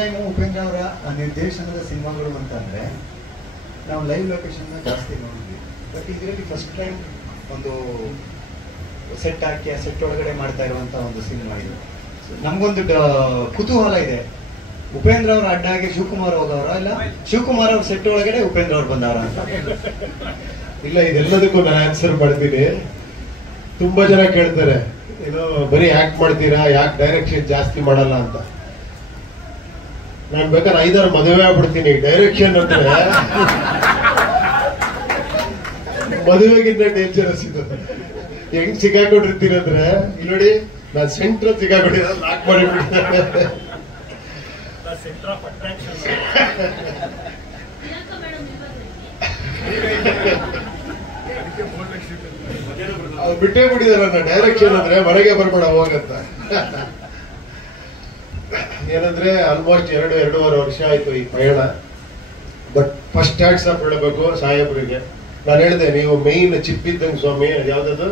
ಉಪೇಂದ್ರ ಅವರ ನಿರ್ದೇಶನದ ಸಿನಿಮಾಗಳು ಅಂತಂದ್ರೆ ನಾವು ಲೈವ್ ಲೊಕೇಶನ್ ಜಾಸ್ತಿ ನೋಡಿದ್ವಿ. ಬಟ್ ಇದರಲ್ಲಿ ಫಸ್ಟ್ ಟೈಮ್ ಒಂದು ಸೆಟ್ ಹಾಕಿ ಆ ಸೆಟ್ ಒಳಗಡೆ ಮಾಡ್ತಾ ಇರುವಂತ ಒಂದು ಸಿನಿಮಾ ಇದು. ನಮ್ಗೊಂದು ಕುತೂಹಲ ಇದೆ, ಉಪೇಂದ್ರ ಅವರ ಅಡ್ಡಾಗಿ ಶಿವಕುಮಾರ್ ಹೋಗವರ ಇಲ್ಲ ಶಿವಕುಮಾರ್ ಅವ್ರ ಸೆಟ್ ಒಳಗಡೆ ಉಪೇಂದ್ರ ಅವ್ರು ಬಂದವರ ಅಂತ? ಇಲ್ಲ, ಇದೆಲ್ಲದಕ್ಕೂ ನಾನು ಆನ್ಸರ್ ಮಾಡ್ತೀನಿ. ತುಂಬಾ ಜನ ಕೇಳ್ತಾರೆ, ಏನೋ ಬರೀ ಆಕ್ಟ್ ಮಾಡ್ತೀರಾ, ಯಾಕೆ ಡೈರೆಕ್ಷನ್ ಜಾಸ್ತಿ ಮಾಡಲ್ಲ ಅಂತ. ನಾನ್ ಬೇಕಾದ್ರೆ 5-6 ಮದುವೆ ಆಗ್ಬಿಡ್ತೀನಿ. ಡೈರೆಕ್ಷನ್ ಅಂದ್ರೆ ಮದುವೆಗಿಂತ ಡೇಂಜರಸ್ ಇದು. ಹೆಂಗ್ ಸಿಕ್ಕಾಕೊಂಡಿರ್ತೀನಿ ಅಂದ್ರೆ, ಇಲ್ಲಿ ನೋಡಿ, ನಾನ್ ಸೆಂಟ್ರ್ ಸಿಕ್ಕಾಕೊಂಡಿರೋ ಲಾಕ್ ಮಾಡಿಬಿಡ್ತೀನಿ. ಅದು ಬಿಟ್ಟೇ ಬಿಟ್ಟಿದಾರೆ ನನ್ನ ಡೈರೆಕ್ಷನ್ ಅಂದ್ರೆ, ಮನೆಗೆ ಬರ್ಬೇಡ ಹೋಗಂತ. ಏನಂದ್ರೆ ಆಲ್ಮೋಸ್ಟ್ 2-2.5 ವರ್ಷ ಆಯ್ತು ಈ ಪಯಣ. ಬಟ್ ಫಸ್ಟ್ ಹ್ಯಾಟ್ಸ್ ಆಫ್ ಹೇಳಬೇಕು ಸಾಹೇಬ್ರಿಗೆ. ನಾನು ಹೇಳಿದೆ, ನೀವು ಮೈನ್ ಚಿಪ್ ಇದ್ದಂಗೆ ಸ್ವಾಮಿ. ಯಾವ್ದದು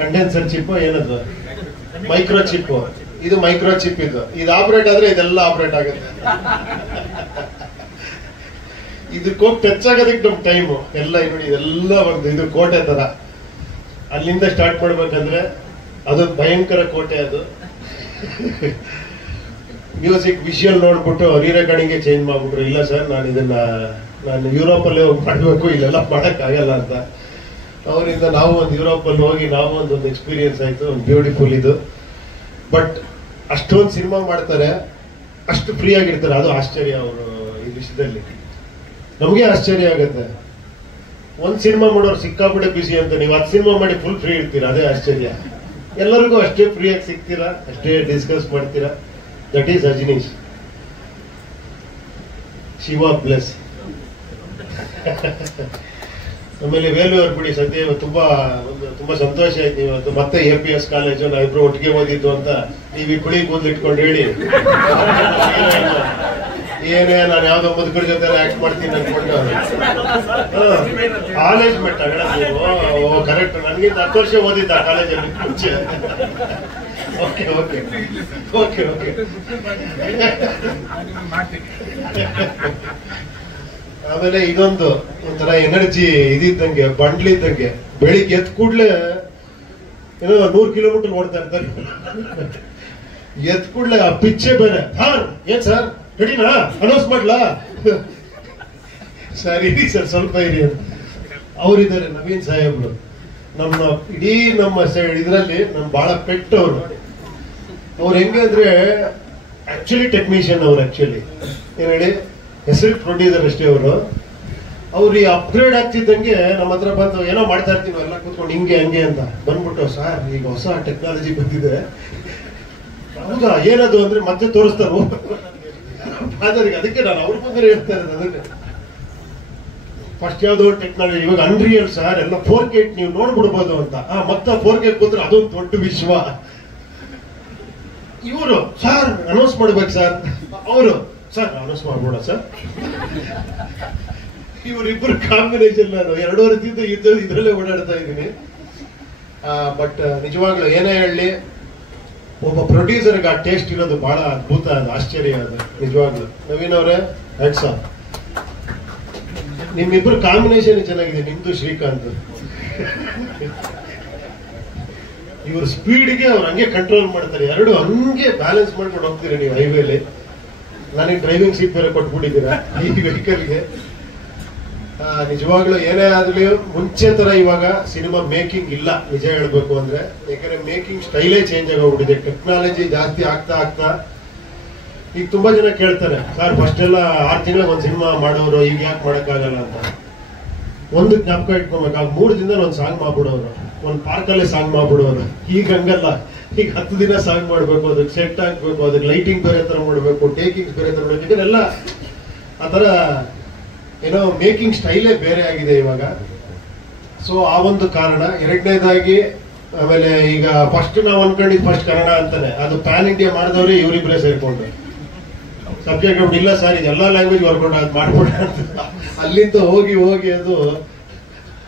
ಕಂಡೆನ್ಸರ್ ಚಿಪ್, ಏನದು ಮೈಕ್ರೋ ಚಿಪ್. ಇದು ಮೈಕ್ರೋ ಚಿಪ್. ಇದು ಆಪರೇಟ್ ಆದ್ರೆ ಇದೆಲ್ಲ ಆಪರೇಟ್ ಆಗುತ್ತೆ. ಇದಕ್ಕೆ ಹೋಗಿ ಟಚ್ ಆಗೋದಕ್ಕೆ ನಮ್ ಟೈಮು ಎಲ್ಲ ನೋಡಿ. ಇದೆಲ್ಲ ಒಂದು ಇದು ಕೋಟೆ ತರ. ಅಲ್ಲಿಂದ ಸ್ಟಾರ್ಟ್ ಮಾಡ್ಬೇಕಂದ್ರೆ ಅದೊಂದು ಭಯಂಕರ ಕೋಟೆ. ಅದು ಮ್ಯೂಸಿಕ್ ವಿಷುವಲ್ ನೋಡ್ಬಿಟ್ಟು ರೀ ರೆಕಾರ್ಡಿಂಗ್ ಚೇಂಜ್ ಮಾಡ್ಬಿಟ್ರು. ಇಲ್ಲ ಸರ್, ನಾನು ಯುರೋಪಲ್ಲೇ ಹೋಗಿ ಮಾಡ್ಬೇಕು, ಇಲ್ಲೆಲ್ಲ ಮಾಡಕ್ ಆಗಲ್ಲ ಅಂತ. ಅವರಿಂದ ನಾವು ಒಂದು ಯುರೋಪಲ್ಲಿ ಹೋಗಿ ನಾವು ಒಂದು ಎಕ್ಸ್ಪೀರಿಯನ್ಸ್ ಆಯ್ತು. ಒಂದು ಬ್ಯೂಟಿಫುಲ್ ಇದು. ಬಟ್ ಅಷ್ಟೊಂದು ಸಿನಿಮಾ ಮಾಡ್ತಾರೆ, ಅಷ್ಟು ಫ್ರೀ ಆಗಿರ್ತಾರೆ. ಅದು ಆಶ್ಚರ್ಯ ಅವರು ಈ ವಿಷಯದಲ್ಲಿ. ನಮ್ಗೆ ಆಶ್ಚರ್ಯ ಆಗುತ್ತೆ. ಒಂದ್ ಸಿನಿಮಾ ಮಾಡೋರು ಸಿಕ್ಕಾಬಿಟ್ಟೆ ಬಿಸಿ ಅಂತ, ನೀವು 10 ಸಿನಿಮಾ ಮಾಡಿ ಫುಲ್ ಫ್ರೀ ಇರ್ತೀರಾ. ಅದೇ ಆಶ್ಚರ್ಯ. ಎಲ್ಲರಿಗೂ ಅಷ್ಟೇ ಫ್ರೀಯಾಗಿ ಸಿಗ್ತೀರಾ, ಅಷ್ಟೇ ಡಿಸ್ಕಸ್ ಮಾಡ್ತೀರಾ. That is Ajaneesh. Shiva plus. ಆಮೇಲೆ ವೇಲೂರ್ ಬಿಡಿ ಸದ್ಯ ತುಂಬಾ ಸಂತೋಷ ಆಯ್ತು. ಇವತ್ತು ಮತ್ತೆ APS ಕಾಲೇಜು ನಾವಿಬ್ರು ಒಟ್ಟಿಗೆ ಓದಿದ್ದು ಅಂತ ನೀವು ಈ ಕುಳಿ ಕೂದಲು ಇಟ್ಕೊಂಡು ಹೇಳಿ, ಏನೇ ನಾನು ಯಾವ್ದೋ ಮುದುಕರ ಜೊತೆ ಆಕ್ಟ್ ಮಾಡ್ತೀನಿ ಅನ್ಕೊಂಡು ಕಾಲೇಜ್ ಮೆಟ್ಟ ನೀವು. ಕರೆಕ್ಟ್, ನನ್ಗಿಂತ 10 ವರ್ಷ ಓದಿದ್ದ ಆ ಕಾಲೇಜಲ್ಲಿ ಮುಂಚೆ. Okay okay okay okay. ಆಮೇಲೆ ಇದೊಂದು ಒಂಥರ ಎನರ್ಜಿ ಇದ್ದಂಗೆ, ಬಂಡ್ಲಿದ್ದಂಗೆ. ಬೆಳಿಗ್ಗೆ ಎತ್ ಕೂಡ್ಲೆ ಏನೋ 100 ಕಿಲೋಮೀಟರ್ ಓಡ್ತಾ ಇರ್ತಾರೆ. ಎತ್ ಕೂಡ್ಲೆ ಆ ಪಿಚ್ಚೆ ಬೇರೆ. ಏನ್ ಸರ್ ರೆಡಿನಾ, ಅನೌನ್ಸ್ ಮಾಡ್ಲಾ? ಸರ್ ಇರಿ ಸರ್, ಸ್ವಲ್ಪ ಇರಿ ಅಂತ. ಅವರಿದ್ದಾರೆ ನವೀನ್ ಸಾಹೇಬ್ರು. ಇಡೀ ನಮ್ಮ ಇದರಲ್ಲಿ ಬಹಳ ಪೆಟ್ ಅವರು. ಅವ್ರು ಹೆಂಗೆ ಅಂದ್ರೆ ಆಕ್ಚುಲಿ ಟೆಕ್ನಿಷಿಯನ್. ಅವ್ರು ಆಕ್ಚುಲಿ ಏನ್ ಹೇಳಿ ಹೆಸರು ಪ್ರೊಡ್ಯೂಸರ್ ಅಷ್ಟೇ. ಅವ್ರು ಈ ಅಪ್ಗ್ರೇಡ್ ಆಗ್ತಿದ್ದಂಗೆ ನಮ್ಮ ಹತ್ರ ಬಂದು ಏನೋ ಮಾಡ್ತಾ ಇರ್ತೀವಿ ಎಲ್ಲ ಕೂತ್ಕೊಂಡು ಹಿಂಗೆ ಹಂಗೆ ಅಂತ ಬಂದ್ಬಿಟ್ಟು, ಸರ್ ಈಗ ಹೊಸ ಟೆಕ್ನಾಲಜಿ ಬಂದಿದೆ. ಹೌದಾ, ಏನದು ಅಂದ್ರೆ ಮತ್ತೆ ತೋರಿಸ್ತಾರೆ ಅದಕ್ಕೆ ನಾನು ಅವ್ರ ಮುಂದೆ ಹೇಳ್ತಾ ಇರೋದು. ಅದಕ್ಕೆ ಫಸ್ಟ್ ಯಾವ್ದೋ ಟೆಕ್ನಾಲಜಿ, ಇವಾಗ ಅನ್ರಿಯಲ್ ಸರ್, ಎಲ್ಲ 4K ನೀವು ನೋಡ್ಬಿಡ್ಬೋದು ಅಂತ. ಮತ್ತೆ 4K ಕೂತ್ರೆ ಅದೊಂದು ದೊಡ್ಡ ವಿಶ್ವ. ಇವರು ಸರ್ ಅನೌನ್ಸ್ ಮಾಡ್ಬೇಕು ಸರ್, ಅವರು ಸರ್ ಅನೌನ್ಸ್ ಮಾಡ್ಬೋಣ ಸರ್. ಇವರಿಬ್ಬರು ಕಾಂಬಿನೇಷನ್ ನಾನು 2 ವರ್ಷದಿಂದ ಇದರಲ್ಲೇ ಓಡಾಡ್ತಾ ಇದ್ದೀನಿ. ಬಟ್ ನಿಜವಾಗ್ಲೂ ಏನೇ ಹೇಳಿ, ಒಬ್ಬ ಪ್ರೊಡ್ಯೂಸರ್ಗೆ ಆ ಟೇಸ್ಟ್ ಇರೋದು ಬಹಳ ಅದ್ಭುತ. ಅದು ಆಶ್ಚರ್ಯ. ಅದು ನಿಜವಾಗ್ಲು ನವೀನ್ ಅವರೇ ಹೆಡ್ಸ್ ಆಫ್. ನಿಮ್ಮಿಬ್ರು ಕಾಂಬಿನೇಷನ್ ಚೆನ್ನಾಗಿದೆ, ನಿಮ್ದು ಶ್ರೀಕಾಂತ್. ಇವ್ರ ಸ್ಪೀಡ್ಗೆ ಅವ್ರು ಹಂಗೆ ಕಂಟ್ರೋಲ್ ಮಾಡ್ತಾರೆ. 2 ಹಂಗೆ ಬ್ಯಾಲೆನ್ಸ್ ಮಾಡ್ಕೊಂಡು ಹೋಗ್ತೀರಿ ನೀವು ಹೈವೇಲಿ. ನನಗೆ ಡ್ರೈವಿಂಗ್ ಸೀಟ್ ಬೇರೆ ಕೊಟ್ಬಿಟ್ಟಿದ್ದೀರಾ ಈ ವೆಹಿಕಲ್ಗೆ. ನಿಜವಾಗ್ಲೂ ಏನೇ ಆಗ್ಲಿ ಮುಂಚೆ ತರ ಇವಾಗ ಸಿನಿಮಾ ಮೇಕಿಂಗ್ ಇಲ್ಲ, ನಿಜ ಹೇಳ್ಬೇಕು ಅಂದ್ರೆ. ಯಾಕಂದ್ರೆ ಮೇಕಿಂಗ್ ಸ್ಟೈಲೇ ಚೇಂಜ್ ಆಗೋಗ್ಬಿಟ್ಟಿದೆ. ಟೆಕ್ನಾಲಜಿ ಜಾಸ್ತಿ ಆಗ್ತಾ ಈಗ ತುಂಬಾ ಜನ ಕೇಳ್ತಾರೆ, ಸರ್ ಫಸ್ಟ್ ಎಲ್ಲ 6 ತಿಂಗಳಿಗೆ ಒಂದು ಸಿನಿಮಾ ಮಾಡೋರು, ಈಗ ಯಾಕೆ ಮಾಡಕ್ಕಾಗಲ್ಲ ಅಂತ. ಒಂದು ಜ್ಞಾಪಕ ಇಟ್ಕೊಬೇಕು, 3 ದಿನದಲ್ಲಿ ಒಂದು ಸಾಂಗ್ ಮಾಡ್ಬಿಡೋರು, ಒಂದು ಪಾರ್ಕಲ್ಲೇ ಸಾಂಗ್ ಮಾಡ್ಬಿಡೋರು. ಈಗ ಹಂಗಲ್ಲ, ಈಗ 10 ದಿನ ಸಾಂಗ್ ಮಾಡ್ಬೇಕು, ಅದಕ್ಕೆ ಸೆಟ್ ಹಾಕ್ಬೇಕು, ಅದಕ್ಕೆ ಲೈಟಿಂಗ್ ಬೇರೆ ತರ ಮಾಡ್ಬೇಕು, ಟೇಕಿಂಗ್ ಬೇರೆ ತರ ಮಾಡ್ಬೇಕು. ಇದನ್ನೆಲ್ಲ ಆ ತರ ಏನೋ ಮೇಕಿಂಗ್ ಸ್ಟೈಲೇ ಬೇರೆ ಆಗಿದೆ ಇವಾಗ. ಸೊ ಆ ಒಂದು ಕಾರಣ. ಎರಡನೇದಾಗಿ ಆಮೇಲೆ ಈಗ ಫಸ್ಟ್ ನಾವು ಅನ್ಕೊಂಡಿದ್ ಫಸ್ಟ್ ಕನ್ನಡ ಅಂತಾನೆ, ಅದು ಪ್ಯಾನ್ ಇಂಡಿಯಾ ಮಾಡಿದವ್ರೆ ಇವರಿಬ್ಬರೇ ಸೇರ್ಕೊಂಡು ಸಬ್ಜೆಕ್ಟ್ ಇಲ್ಲ ಸರ್ ಇದೆಲ್ಲ ಲ್ಯಾಂಗ್ವೇಜ್ ವರ್ಕೌಟ್ ಆಗಿ ಮಾಡ್ಕೊಡ ಅಂತ. ಅಲ್ಲಿಂದ ಹೋಗಿ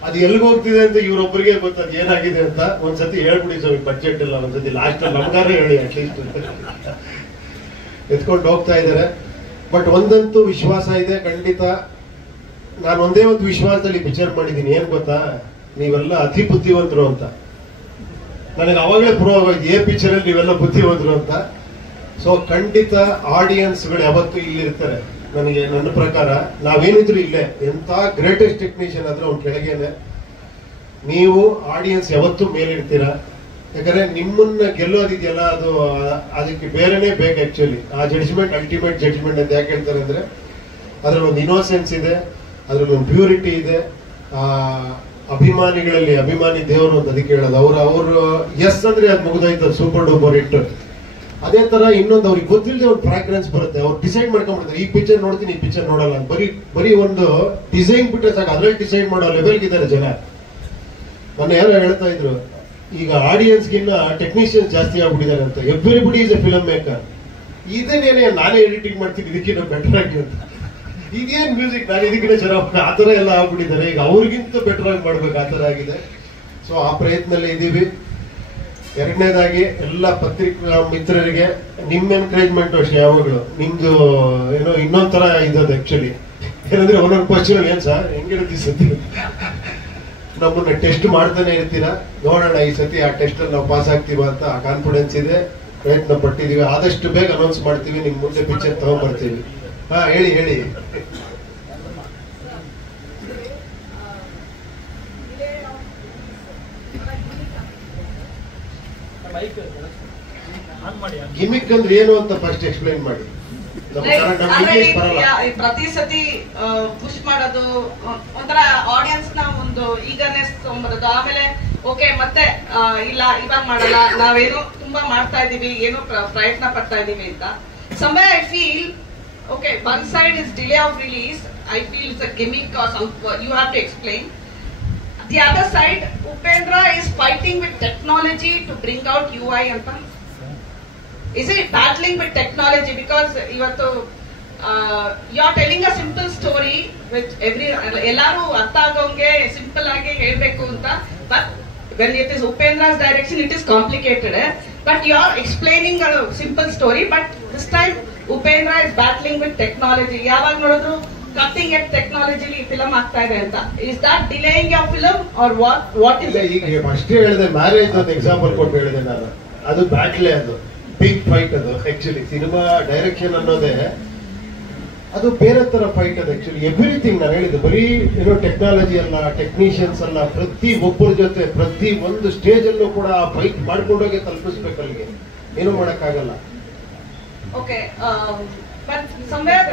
ಅದು ಎಲ್ಲಿಗೆ ಹೋಗ್ತಿದೆ ಅಂತ ಇವ್ರೊಬ್ಬರಿಗೆ ಗೊತ್ತದು ಏನಾಗಿದೆ ಅಂತ. ಒಂದ್ಸತಿ ಹೇಳ್ಬಿಡಿ ಸರ್, ಬಡ್ಜೆಟ್ ಎಲ್ಲ ಒಂದ್ಸತಿ ಲಾಸ್ಟ್ ಅಲ್ಲಿ ನಮ್ಗಾರ ಹೇಳಿ ಅಟ್ಲೀಸ್ಟ್. ಎತ್ಕೊಂಡು ಹೋಗ್ತಾ ಇದ್ದಾರೆ. ಬಟ್ ಒಂದಂತೂ ವಿಶ್ವಾಸ ಇದೆ, ಖಂಡಿತ ನಾನು ಒಂದೇ ಒಂದು ವಿಶ್ವಾಸದಲ್ಲಿ ಪಿಕ್ಚರ್ ಮಾಡಿದ್ದೀನಿ. ಏನ್ ಗೊತ್ತಾ, ನೀವೆಲ್ಲ ಅತಿ ಬುದ್ಧಿವಂತರು ಅಂತ. ನನಗೆ ಅವಾಗಲೇ ಪ್ರೂವ್ ಆಗೋಯ್ತು ಏ ಪಿಕ್ಚರ್ ಅಲ್ಲಿ ನೀವೆಲ್ಲ ಬುದ್ಧಿವಂತರು ಅಂತ. ಸೊ ಖಂಡಿತ ಆಡಿಯನ್ಸ್ಗಳು ಯಾವತ್ತೂ ಇಲ್ಲಿರ್ತಾರೆ. ನನಗೆ ನನ್ನ ಪ್ರಕಾರ ನಾವೇನಿದ್ರು ಇಲ್ಲೇ, ಎಂತ ಗ್ರೇಟೆಸ್ಟ್ ಟೆಕ್ನಿಷಿಯನ್ ಆದ್ರೆ ಅವ್ನ ಕೆಳಗೇನೆ. ನೀವು ಆಡಿಯನ್ಸ್ ಯಾವತ್ತೂ ಮೇಲಿಡ್ತೀರಾ. ಯಾಕಂದ್ರೆ ನಿಮ್ಮನ್ನ ಗೆಲ್ಲೋದಿದೆಯಲ್ಲ, ಅದು ಅದಕ್ಕೆ ಬೇರೆನೆ ಬೇಕು ಆಕ್ಚುಲಿ. ಆ ಜಡ್ಜ್ಮೆಂಟ್ ಅಲ್ಟಿಮೇಟ್ ಜಡ್ಜ್ಮೆಂಟ್ ಅಂತ ಯಾಕೆ ಹೇಳ್ತಾರೆ ಅಂದ್ರೆ, ಅದ್ರಲ್ಲಿ ಒಂದು ಇನ್ನೋಸೆನ್ಸ್ ಇದೆ, ಅದ್ರಲ್ಲಿ ಒಂದು ಪ್ಯೂರಿಟಿ ಇದೆ. ಅಭಿಮಾನಿಗಳಲ್ಲಿ ಅಭಿಮಾನಿ ದೇವರು ಅಂತ ಅದಕ್ಕೆ ಹೇಳೋದು. ಅವ್ರು ಎಸ್ ಅಂದ್ರೆ ಅದು ಮುಗಿದೋಯ್ತು, ಸೂಪರ್ ಡೂಪರ್ ಹಿಟ್. ಅದೇ ತರ ಇನ್ನೊಂದು ಅವ್ರಿಗೆ ಗೊತ್ತಿಲ್ಲದೆ ಒಂದು ಫ್ರಾಗ್ರೆನ್ಸ್ ಬರುತ್ತೆ. ಅವ್ರು ಡಿಸೈಡ್ ಮಾಡ್ಕೊಂಡ್ಬಿಡ್ತಾರೆ, ಈ ಪಿಕ್ಚರ್ ನೋಡ್ತೀನಿ, ಈ ಪಿಕ್ಚರ್ ನೋಡಲ್ಲ ಅಂತ. ಬರೀ ಒಂದು ಡಿಸೈನ್ ಬಿಟ್ಟರೆ ಸಾಕು, ಅದ್ರಲ್ಲಿ ಡಿಸೈಡ್ ಮಾಡೋ ಲೆವೆಲ್ಗೆ ಇದ್ದಾರೆ ಜನ. ಮೊನ್ನೆ ಯಾರೋ ಹೇಳ್ತಾ ಇದ್ರು, ಈಗ ಆಡಿಯನ್ಸ್ಗಿನ್ನ ಟೆಕ್ನಿಷಿಯನ್ಸ್ ಜಾಸ್ತಿ ಆಗ್ಬಿಟ್ಟಿದ್ದಾರೆ ಅಂತ. Everybody is a film maker. ಇದೇನೇನೆ ನಾನೇ ಎಡಿಟಿಂಗ್ ಮಾಡ್ತೀನಿ, ಇದಕ್ಕಿಂತ ಬೆಟರ್ ಆಗಿ ಅಂತ. ಇದೇನ್ ಮ್ಯೂಸಿಕ್, ನಾನು ಇದಕ್ಕಿಂತ ಚೆನ್ನಾಗಿ, ಆತರ ಎಲ್ಲ ಆಗ್ಬಿಟ್ಟಿದ್ದಾರೆ. ಈಗ ಅವ್ರಿಗಿಂತ ಬೆಟರ್ ಆಗಿ ಮಾಡ್ಬೇಕು, ಆತರ ಆಗಿದೆ. ಸೊ ಆ ಪ್ರಯತ್ನದಲ್ಲೇ ಇದೀವಿ. ಎರಡನೇದಾಗಿ ಎಲ್ಲ ಪತ್ರಿಕಾ ಮಿತ್ರರಿಗೆ ನಿಮ್ಮ ಎನ್ಕರೇಜ್ಮೆಂಟ್ ಅಷ್ಟೇ ಯಾವಾಗಲೂ. ನಿಮ್ದು ಏನೋ ಇನ್ನೊಂದ್ ತರ ಇದ್ದದ್ದು ಆಕ್ಚುಲಿ. ಏನಂದ್ರೆ ಒಂದೊಂದು ಕ್ವಶನ್ ಏನ್ ಸರ್ ಹೆಂಗಿರುತ್ತೆ ಈ ಸತಿ, ನಮ್ಮನ್ನ ಟೆಸ್ಟ್ ಮಾಡ್ತಾನೆ ಇರ್ತೀರಾ. ನೋಡೋಣ ಈ ಸತಿ ಆ ಟೆಸ್ಟ್ ಅಲ್ಲಿ ನಾವು ಪಾಸ್ ಆಗ್ತೀವ ಅಂತ ಕಾನ್ಫಿಡೆನ್ಸ್ ಇದೆ, ಪ್ರಯತ್ನ ಪಟ್ಟಿದೀವಿ. ಆದಷ್ಟು ಬೇಗ ಅನೌನ್ಸ್ ಮಾಡ್ತೀವಿ, ನಿಮ್ ಮುಂದೆ ಪಿಕ್ಚರ್ ತಗೊಂಡ್ಬರ್ತೀವಿ. ಹಾ ಹೇಳಿ. ಗಿಮಿಕ್ ಅಂದ್ರೆ ಏನು ಅಂತ ಫಸ್ಟ್ ಎಕ್ಸ್ಪ್ಲೈನ್ ಮಾಡಿ. ಪ್ರತಿ ಸತಿ ಪುಷ್ ಮಾಡೋದು, ಒಂಥರ ಆಡಿಯನ್ಸ್ ನ ಒಂದು ಈಗರ್ನೆಸ್ ತಗೊಂಡ್ಬರೋದು. ಆಮೇಲೆ ಓಕೆ ಮತ್ತೆ ಇಲ್ಲ ಇವಾಗ ಮಾಡಲ್ಲ, ನಾವೇನೋ ತುಂಬಾ ಮಾಡ್ತಾ ಇದೀವಿ, ಏನೋ ಪ್ರಯತ್ನ ಪಡ್ತಾ ಇದೀವಿ ಅಂತ. somewhere I feel okay, one side is delay of release, I feel it's a gimmick or some you have to explain. The other side, Upendra is fighting with technology to bring out UI anta. Is it battling with technology? Because you are telling a simple story which ellaru artha agonge simple agi helbeku anta, but when it is Upendra's direction it is complicated. But you are explaining a simple story, but this time Upendra is battling with technology. Yavag nodidru cutting edge technology film ಆಗ್ತಾ ಇದೆ ಅಂತ. Is that delaying your film or what is it? ಈಗ first ಹೇಳಿದೆ marriage ಒಂದು example ಕೊಟ್ಟು ಹೇಳಿದೆ ನಾನು. ಅದು ಬ್ಯಾಟ್ಲೆ, ಅದು ಬಿಗ್ ಫೈಟ್. ಅದು ಆಕ್ಚುಲಿ ಸಿನಿಮಾ ಡೈರೆಕ್ಷನ್ ಅನ್ನೋದೇ ಅದು ಬೇರೆ ತರ ಫೈಟ್. ಅದು ಆಕ್ಚುಲಿ ಎವ್ರಿಥಿಂಗ್ ನಾನು ಹೇಳಿದ್ದು ಬರೀ ಏನೋ ಟೆಕ್ನಾಲಜಿ ಅಲ್ಲ, ಟೆಕ್ನಿಷಿಯನ್ಸ್ ಅಲ್ಲ, ಪ್ರತಿ ಒಬ್ಬರ ಜೊತೆ ಪ್ರತಿ ಒಂದು ಸ್ಟೇಜ್ ಅಲ್ಲೂ ಕೂಡ ಫೈಟ್ ಮಾಡ್ಕೊಂಡೋಗಿ ತಲುಪಿಸ್ಬೇಕು. ಅಲ್ಲಿಗೆ ಏನು ಮಾಡಕ್ಕಾಗಲ್ಲ. Okay, but somewhere